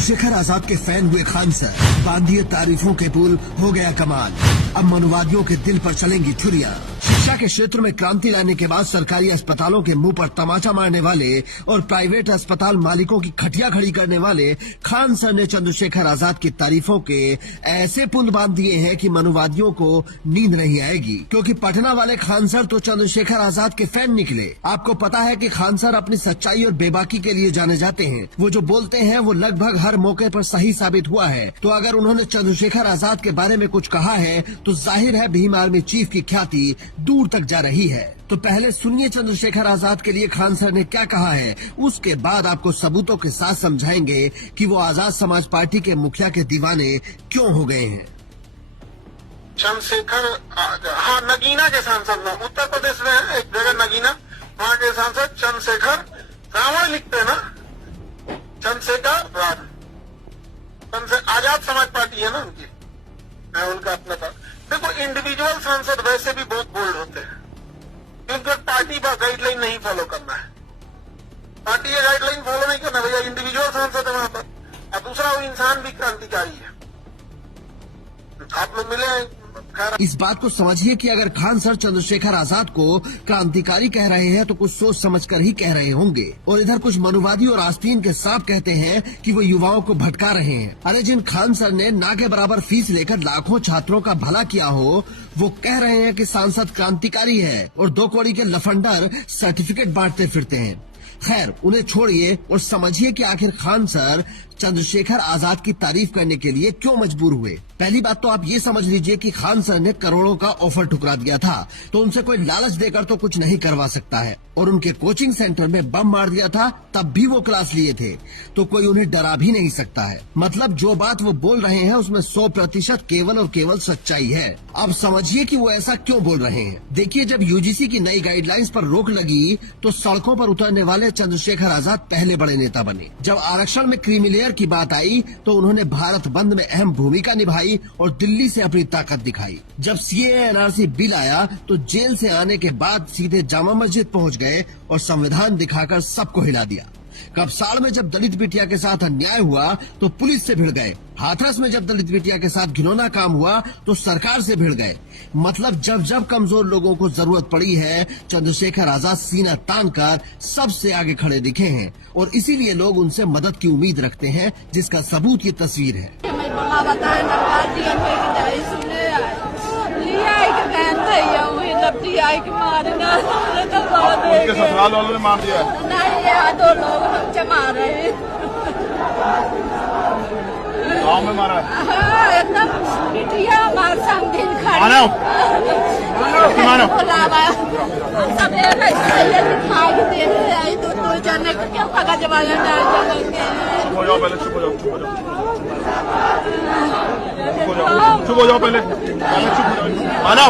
चंद्रशेखर आजाद के फैन हुए खान सर, बांधिए तारीफों के पुल, हो गया कमाल। अब मनुवादियों के दिल पर चलेंगी छुरियां। शिक्षा के क्षेत्र में क्रांति लाने के बाद सरकारी अस्पतालों के मुंह पर तमाचा मारने वाले और प्राइवेट अस्पताल मालिकों की खटिया खड़ी करने वाले खान सर ने चंद्रशेखर आजाद की तारीफों के ऐसे पुल बांध दिए हैं कि मनुवादियों को नींद नहीं आएगी, क्योंकि पटना वाले खान सर तो चंद्रशेखर आजाद के फैन निकले। आपको पता है कि खान सर अपनी सच्चाई और बेबाकी के लिए जाने जाते हैं। वो जो बोलते हैं वो लगभग हर मौके पर सही साबित हुआ है। तो अगर उन्होंने चंद्रशेखर आजाद के बारे में कुछ कहा है तो जाहिर है भीम आर्मी चीफ की ख्याति दूर तक जा रही है। तो पहले सुनिए चंद्रशेखर आजाद के लिए खान सर ने क्या कहा है, उसके बाद आपको सबूतों के साथ समझाएंगे कि वो आजाद समाज पार्टी के मुखिया के दीवाने क्यों हो गए हैं। चंद्रशेखर, हाँ, नगीना के सांसद ना, उत्तर प्रदेश में है एक जगह नगीना, वहाँ के सांसद चंद्रशेखर रावण लिखते ना, चंद्रशेखर आजाद समाज पार्टी है ना उनकी, उनका अपना था। देखो, इंडिविजुअल सांसद वैसे भी बहुत बोल्ड होते हैं, क्योंकि पार्टी का गाइडलाइन नहीं फॉलो करना है। पार्टी का गाइडलाइन फॉलो नहीं करना भैया, इंडिविजुअल सांसद है वहां पर। और दूसरा, वो इंसान भी क्रांतिकारी है। आप लोग मिले हैं। इस बात को समझिए कि अगर खान सर चंद्रशेखर आजाद को क्रांतिकारी कह रहे हैं तो कुछ सोच समझकर ही कह रहे होंगे। और इधर कुछ मनुवादी और आस्तीन के सांप कहते हैं कि वो युवाओं को भटका रहे हैं। अरे जिन खान सर ने ना के बराबर फीस लेकर लाखों छात्रों का भला किया हो, वो कह रहे हैं कि सांसद क्रांतिकारी है और 2 कौड़ी के लफंडर सर्टिफिकेट बांटते फिरते हैं। खैर, उन्हें छोड़िए और समझिए कि आखिर खान सर चंद्रशेखर आजाद की तारीफ करने के लिए क्यों मजबूर हुए। पहली बात तो आप ये समझ लीजिए कि खान सर ने करोड़ों का ऑफर ठुकरा दिया था, तो उनसे कोई लालच देकर तो कुछ नहीं करवा सकता है। और उनके कोचिंग सेंटर में बम मार दिया था, तब भी वो क्लास लिए थे, तो कोई उन्हें डरा भी नहीं सकता है। मतलब जो बात वो बोल रहे हैं उसमें 100% केवल और केवल सच्चाई है। अब समझिए कि वो ऐसा क्यों बोल रहे हैं। देखिए, जब यूजीसी की नई गाइडलाइंस पर रोक लगी तो सड़कों पर उतरने वाले चंद्रशेखर आजाद पहले बड़े नेता बने। जब आरक्षण में क्रीमी लेयर की बात आई तो उन्होंने भारत बंद में अहम भूमिका निभाई और दिल्ली से अपनी ताकत दिखाई। जब सीएए एनआरसी बिल आया तो जेल से आने के बाद सीधे जामा मस्जिद पहुंच गए और संविधान दिखाकर सबको हिला दिया। कपसाड़ में जब दलित बिटिया के साथ अन्याय हुआ तो पुलिस से भिड़ गए। हाथरस में जब दलित बिटिया के साथ घिनौना काम हुआ तो सरकार से भिड़ गए। मतलब जब जब कमजोर लोगों को जरूरत पड़ी है, चंद्रशेखर आजाद सीना तान कर सबसे आगे खड़े दिखे हैं और इसीलिए लोग उनसे मदद की उम्मीद रखते हैं, जिसका सबूत ये तस्वीर है। उनके ससुराल वालों ने मार दिया? नहीं, 2 लोग हमसे मार रहे हैं। गाँव में मारा? हाँ, एकदम बिटिया हमारे सामने खड़ी। मानो सब दिखाई दे रहे, 2 जने को क्या पका जमाया डाल। चुप हो जाओ पहले, चुप हो जाओ, चुप हो जाओ, चुप हो जाओ पहले चुप हो जाओ। मानो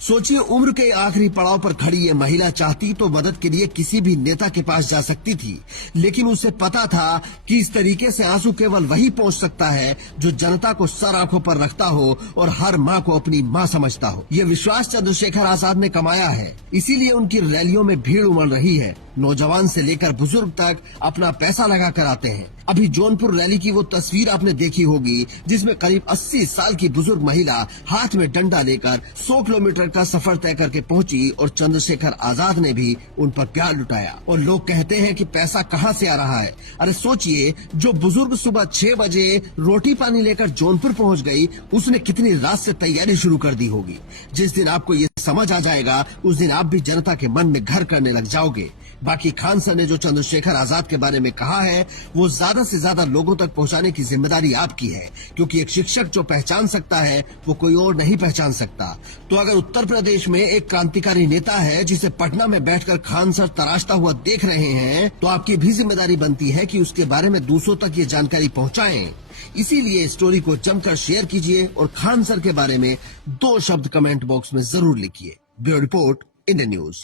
सोचिए, उम्र के आखिरी पड़ाव पर खड़ी ये महिला चाहती तो मदद के लिए किसी भी नेता के पास जा सकती थी, लेकिन उसे पता था कि इस तरीके से आंसू केवल वही पहुंच सकता है जो जनता को सर आंखों पर रखता हो और हर माँ को अपनी माँ समझता हो। ये विश्वास चंद्रशेखर आजाद ने कमाया है, इसीलिए उनकी रैलियों में भीड़ उमड़ रही है। नौजवान से लेकर बुजुर्ग तक अपना पैसा लगा कर आते हैं। अभी जौनपुर रैली की वो तस्वीर आपने देखी होगी जिसमें करीब 80 साल की बुजुर्ग महिला हाथ में डंडा लेकर 100 किलोमीटर का सफर तय करके पहुंची और चंद्रशेखर आजाद ने भी उन पर प्यार लुटाया। और लोग कहते हैं कि पैसा कहां से आ रहा है। अरे सोचिए, जो बुजुर्ग सुबह 6 बजे रोटी पानी लेकर जौनपुर पहुंच गई, उसने कितनी रात से तैयारी शुरू कर दी होगी। जिस दिन आपको ये समझ आ जाएगा उस दिन आप भी जनता के मन में घर करने लग जाओगे। बाकी खान सर ने जो चंद्रशेखर आजाद के बारे में कहा है वो ज्यादा से ज्यादा लोगों तक पहुंचाने की जिम्मेदारी आपकी है, क्योंकि एक शिक्षक जो पहचान सकता है वो कोई और नहीं पहचान सकता। तो अगर उत्तर प्रदेश में एक क्रांतिकारी नेता है जिसे पटना में बैठकर खान सर तराशता हुआ देख रहे हैं, तो आपकी भी जिम्मेदारी बनती है कि उसके बारे में दूसरों तक ये जानकारी पहुँचाएं। इसीलिए स्टोरी को जमकर शेयर कीजिए और खान सर के बारे में 2 शब्द कमेंट बॉक्स में जरूर लिखिए। Bureau report, India news.